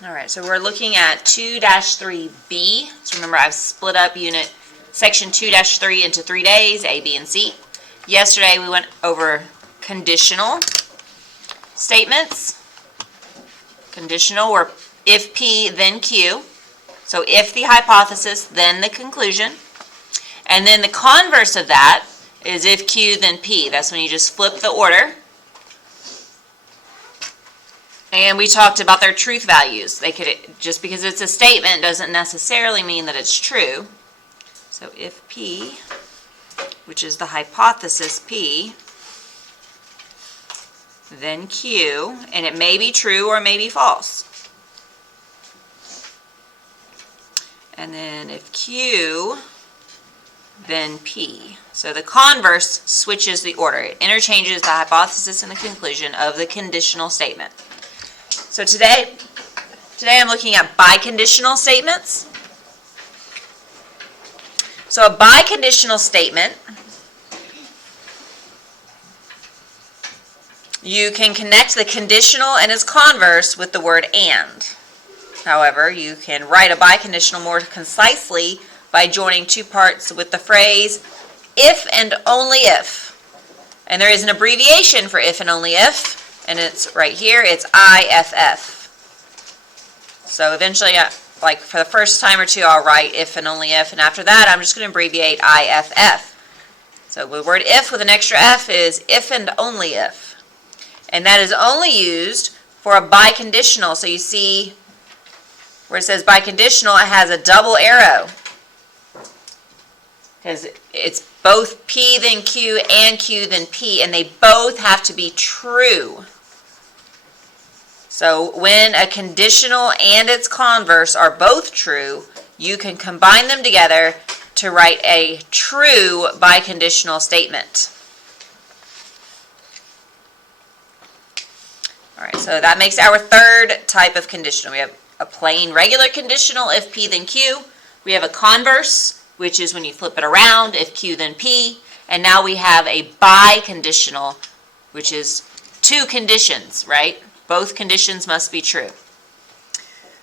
All right, so we're looking at 2-3B. So remember, I've split up section 2-3 into 3 days, A, B, and C. Yesterday we went over conditional statements. Conditional were if P, then Q. So if the hypothesis, then the conclusion. And then the converse of that is if Q, then P. That's when you just flip the order. And we talked about their truth values. They could, just because it's a statement doesn't necessarily mean that it's true. So if P, which is the hypothesis P, then Q, and it may be true or may be false. And then if Q, then P. So the converse switches the order. It interchanges the hypothesis and the conclusion of the conditional statement. So today I'm looking at biconditional statements. So a biconditional statement, you can connect the conditional and its converse with the word and. However, you can write a biconditional more concisely by joining two parts with the phrase if and only if. And there is an abbreviation for if and only if. And it's right here, it's IFF. So eventually, like for the first time or two, I'll write if and only if, and after that, I'm just going to abbreviate IFF. So the word if with an extra F is if and only if. And that is only used for a biconditional. So you see where it says biconditional, it has a double arrow. Because it's both P then Q and Q then P, and they both have to be true. So when a conditional and its converse are both true, you can combine them together to write a true biconditional statement. All right, so that makes our third type of conditional. We have a plain regular conditional, if P then Q. We have a converse, which is when you flip it around, if Q then P. And now we have a biconditional, which is two conditions, right? Both conditions must be true.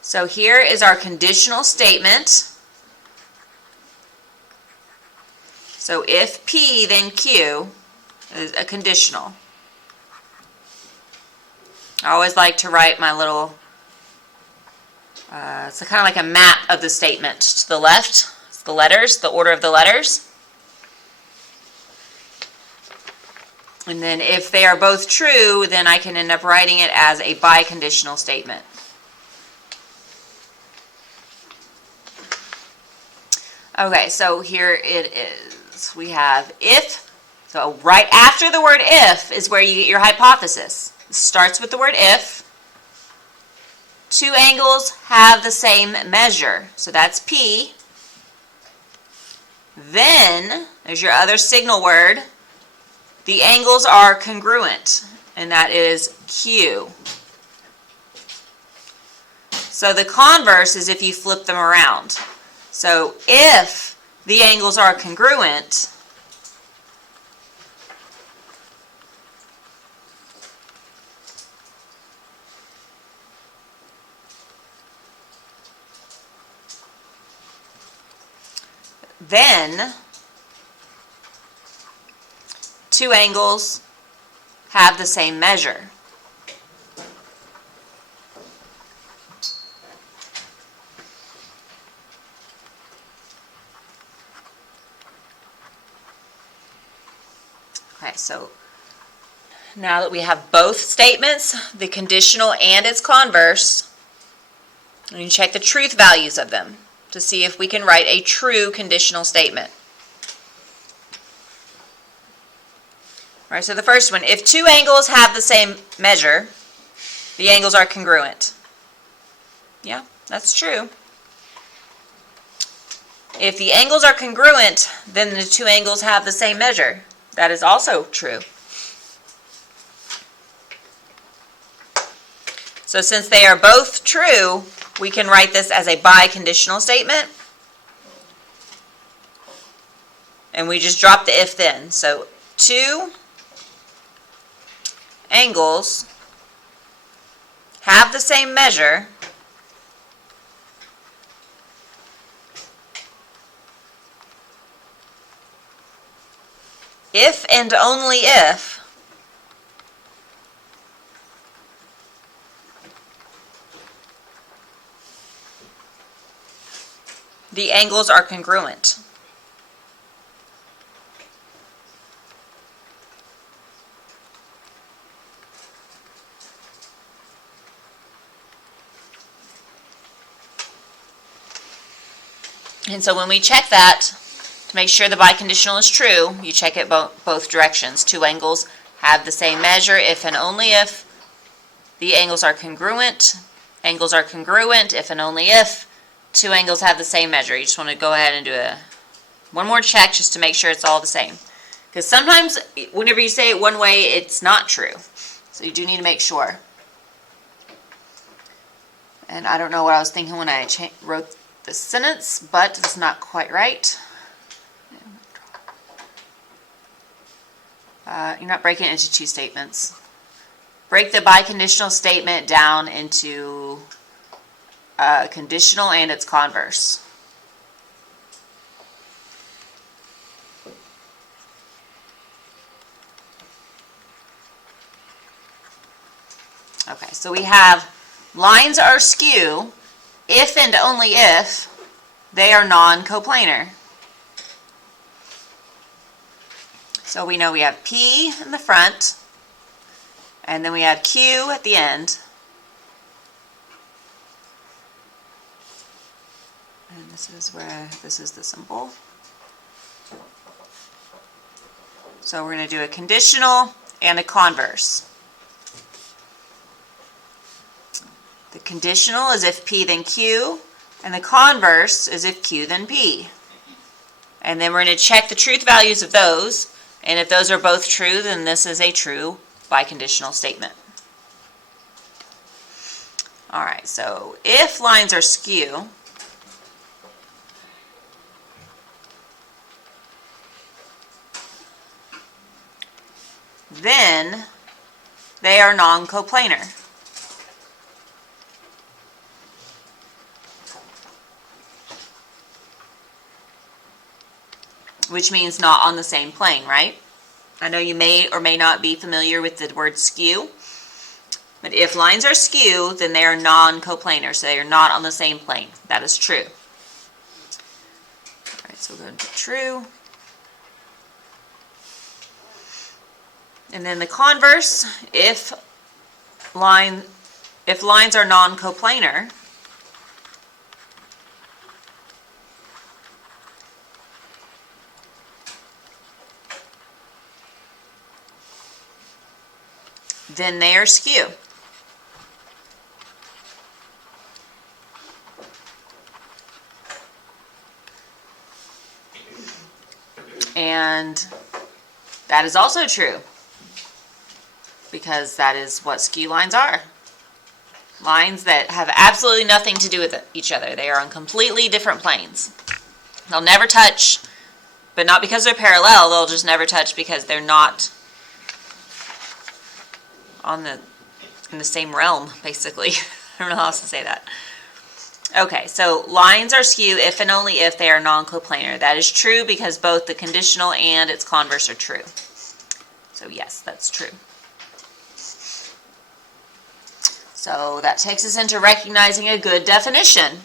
So here is our conditional statement. So if P then Q is a conditional. I always like to write my little, it's kind of like a map of the statement. To the left, it's the letters, the order of the letters. And then if they are both true, then I can end up writing it as a biconditional statement. Okay, so here it is. We have if. So right after the word if is where you get your hypothesis. It starts with the word if. Two angles have the same measure. So that's P. Then, there's your other signal word. The angles are congruent, and that is Q. So the converse is if you flip them around. So if the angles are congruent, then two angles have the same measure. Okay, so now that we have both statements, the conditional and its converse, we can check the truth values of them to see if we can write a true conditional statement. All right, so the first one, if two angles have the same measure, the angles are congruent. Yeah, that's true. If the angles are congruent, then the two angles have the same measure. That is also true. So since they are both true, we can write this as a biconditional statement. And we just drop the if then. So two angles have the same measure if and only if the angles are congruent. And so when we check that, to make sure the biconditional is true, you check it both directions. Two angles have the same measure if and only if the angles are congruent. Angles are congruent if and only if two angles have the same measure. You just want to go ahead and do one more check just to make sure it's all the same. Because sometimes whenever you say it one way, it's not true. So you do need to make sure. And I don't know what I was thinking when I wrote this sentence, but it's not quite right. You're not breaking it into two statements. Break the biconditional statement down into conditional and its converse. Okay, so we have lines are skew if and only if they are non-coplanar. So we know we have P in the front, and then we have Q at the end. And this is the symbol. So we're going to do a conditional and a converse. The conditional is if P then Q, and the converse is if Q then P. And then we're going to check the truth values of those, and if those are both true, then this is a true biconditional statement. All right, so if lines are skew, then they are non-coplanar. Which means not on the same plane, right? I know you may or may not be familiar with the word skew, but if lines are skew, then they are non-coplanar, so they are not on the same plane. That is true. All right, so we'll go into true. And then the converse, if lines are non-coplanar, then they are skew. And that is also true, because that is what skew lines are. Lines that have absolutely nothing to do with each other. They are on completely different planes. They'll never touch, but not because they're parallel, they'll just never touch because they're not in the same realm, basically. I don't know how else to say that. Okay, so lines are skew if and only if they are non-coplanar. That is true because both the conditional and its converse are true. So yes, that's true. So that takes us into recognizing a good definition.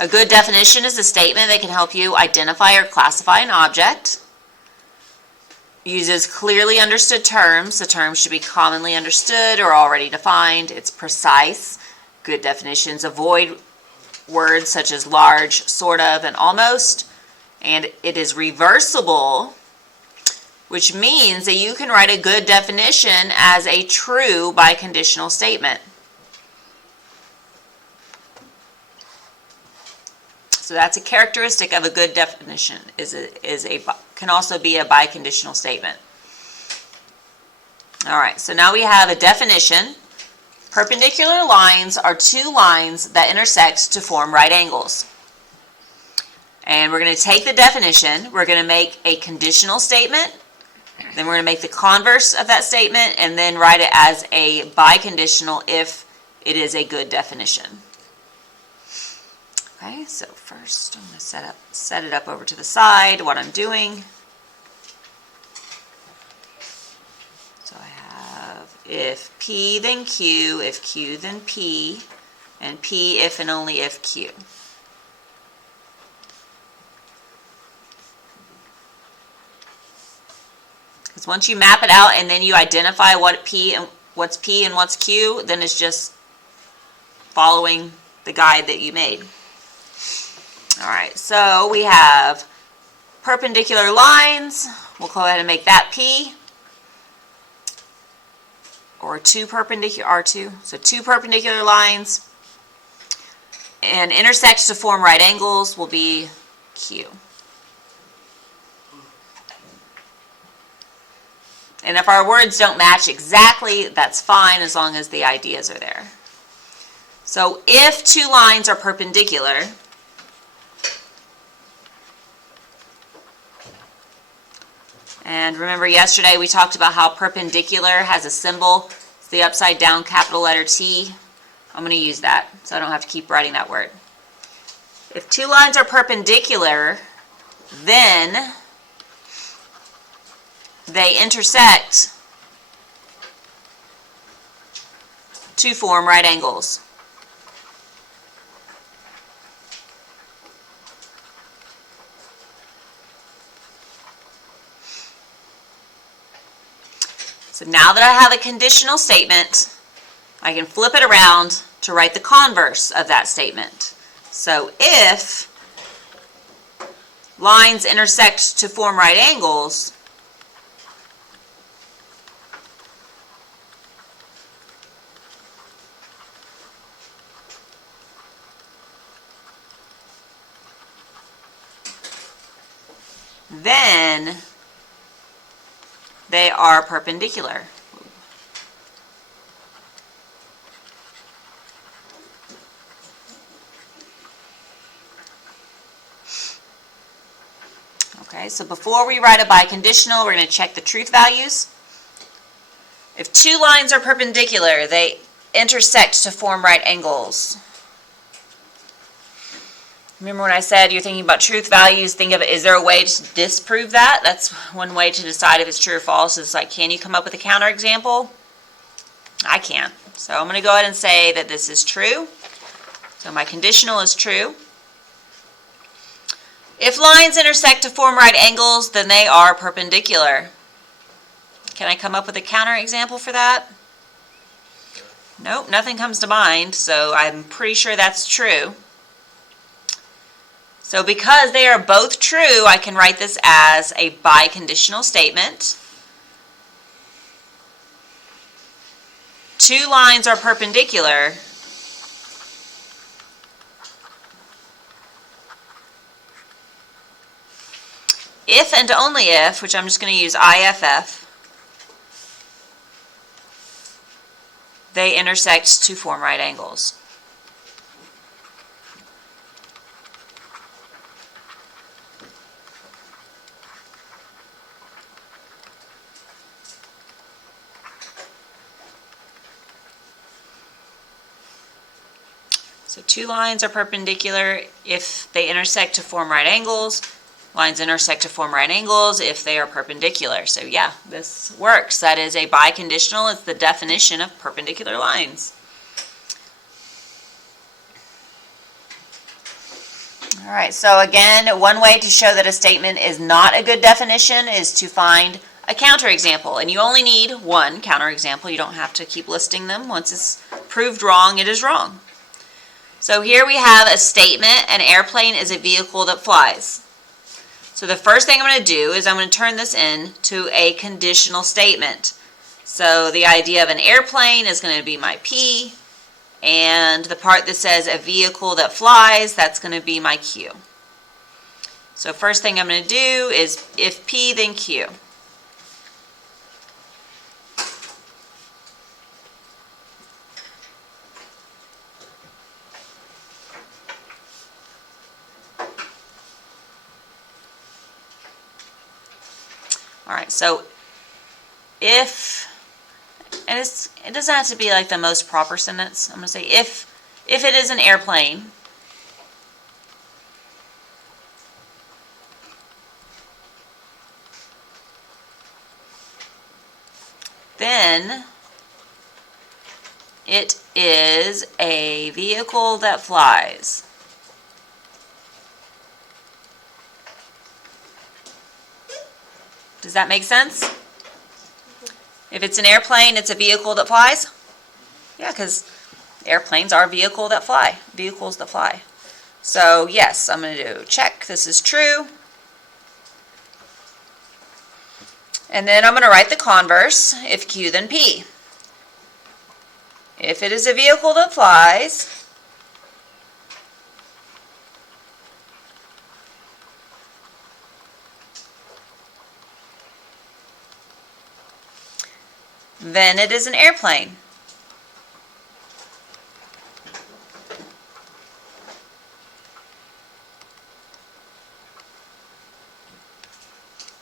A good definition is a statement that can help you identify or classify an object. Uses clearly understood terms. The terms should be commonly understood or already defined. It's precise. Good definitions avoid words such as large, sort of, and almost. And it is reversible, which means that you can write a good definition as a true biconditional statement. So that's a characteristic of a good definition, can also be a biconditional statement. All right, so now we have a definition. Perpendicular lines are two lines that intersect to form right angles. And we're going to take the definition, we're going to make a conditional statement, then we're going to make the converse of that statement, and then write it as a biconditional if it is a good definition. Okay, so first I'm going to set it up over to the side, what I'm doing. if P then Q, if Q then P, and P if and only if Q. Because once you map it out and then you identify what's P and what's Q, then it's just following the guide that you made. All right, so we have perpendicular lines. We'll go ahead and make that P, or two perpendicular, R2. So two perpendicular lines, and intersect to form right angles will be Q. And if our words don't match exactly, that's fine as long as the ideas are there. So if two lines are perpendicular, and remember yesterday we talked about how perpendicular has a symbol, it's the upside down capital letter T. I'm going to use that so I don't have to keep writing that word. If two lines are perpendicular, then they intersect to form right angles. So now that I have a conditional statement, I can flip it around to write the converse of that statement. So if lines intersect to form right angles, then they are perpendicular. Okay, so before we write a biconditional, we're going to check the truth values. If two lines are perpendicular, they intersect to form right angles. Remember when I said you're thinking about truth values, think of it, is there a way to disprove that? That's one way to decide if it's true or false. It's like, can you come up with a counterexample? I can't. So I'm going to go ahead and say that this is true. So my conditional is true. If lines intersect to form right angles, then they are perpendicular. Can I come up with a counterexample for that? Nope, nothing comes to mind, so I'm pretty sure that's true. So because they are both true, I can write this as a biconditional statement. Two lines are perpendicular. If and only if, which I'm just going to use IFF, they intersect to form right angles. So two lines are perpendicular if they intersect to form right angles. Lines intersect to form right angles if they are perpendicular. So yeah, this works. That is a biconditional. It's the definition of perpendicular lines. All right, so again, one way to show that a statement is not a good definition is to find a counterexample. And you only need one counterexample. You don't have to keep listing them. Once it's proved wrong, it is wrong. So here we have a statement: an airplane is a vehicle that flies. So the first thing I'm going to do is I'm going to turn this into a conditional statement. So the idea of an airplane is going to be my P, and the part that says a vehicle that flies, that's going to be my Q. So first thing I'm going to do is if P, then Q. All right, so if, and it doesn't have to be like the most proper sentence. I'm going to say if it is an airplane, then It is a vehicle that flies. Does that make sense? If it's an airplane, it's a vehicle that flies? Yeah, because airplanes are vehicles that fly. So yes, I'm going to do check. This is true. And then I'm going to write the converse. If Q, then P. If it is a vehicle that flies, then it is an airplane.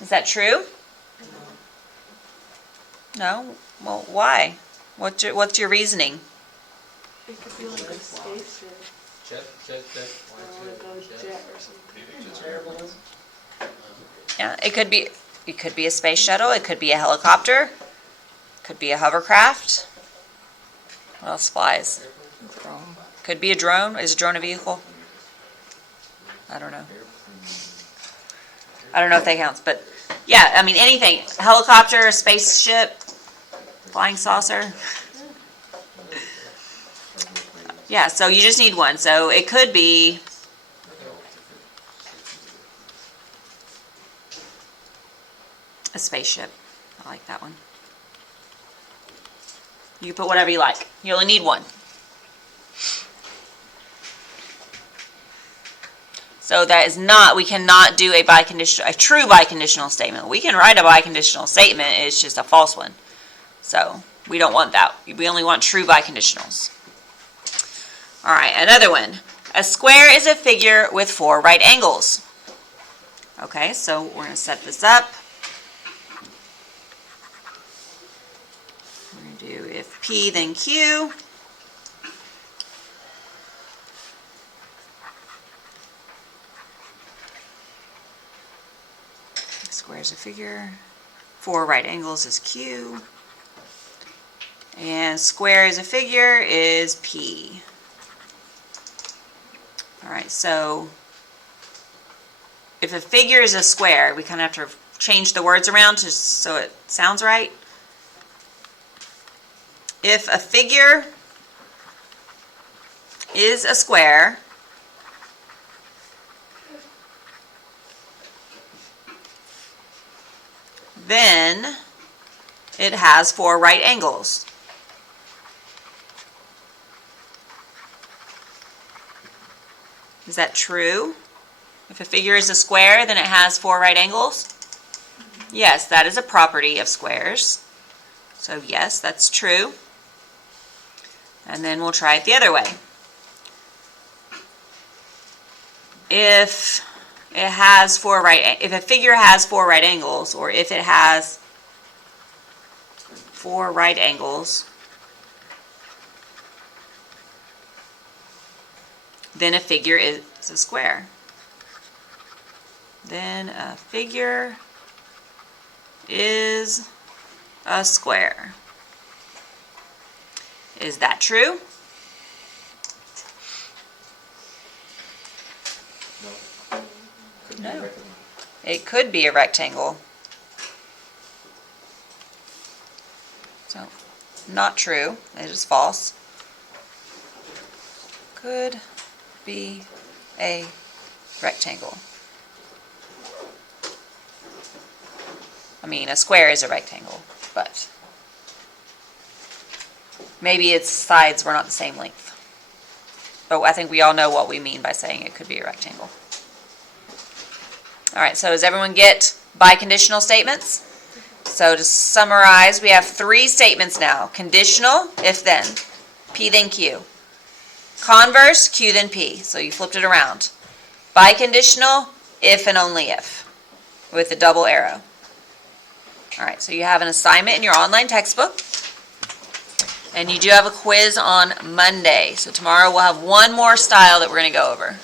Is that true? No? Well, why? What's your reasoning? It could be like a spaceship. Jet, Or like a jet or something. Yeah, it could be a space shuttle, it could be a helicopter, it could be a hovercraft. What else flies? Could be a drone. Is a drone a vehicle? I don't know. I don't know if that counts, but yeah, I mean anything. Helicopter, a spaceship, flying saucer. Yeah, so you just need one. So it could be a spaceship. I like that one. You put whatever you like. You only need one. So that is not, we cannot do a true biconditional statement. We can write a biconditional statement, it's just a false one. So we don't want that. We only want true biconditionals. All right, another one. A square is a figure with 4 right angles. Okay, so we're going to set this up. We're going to do if P, then Q. Square is a figure. 4 right angles is Q. And square is a figure is P. All right, so if a figure is a square, we kind of have to change the words around so it sounds right. If a figure is a square, then it has 4 right angles. Is that true? If a figure is a square, then it has 4 right angles? Yes, that is a property of squares. So yes, that's true. And then we'll try it the other way. If a figure has 4 right angles, or if it has 4 right angles, then a figure is a square. Then a figure is a square. Is that true? No. It could be a rectangle. So, not true. It is false. Could be a rectangle. I mean, a square is a rectangle, but maybe its sides were not the same length. But I think we all know what we mean by saying it could be a rectangle. All right, so does everyone get biconditional statements? So to summarize, we have 3 statements now. Conditional, if then. P then Q. Converse, Q then P. So you flipped it around. Biconditional, if and only if, with the double arrow. All right, so you have an assignment in your online textbook. And you do have a quiz on Monday. So tomorrow we'll have one more style that we're going to go over.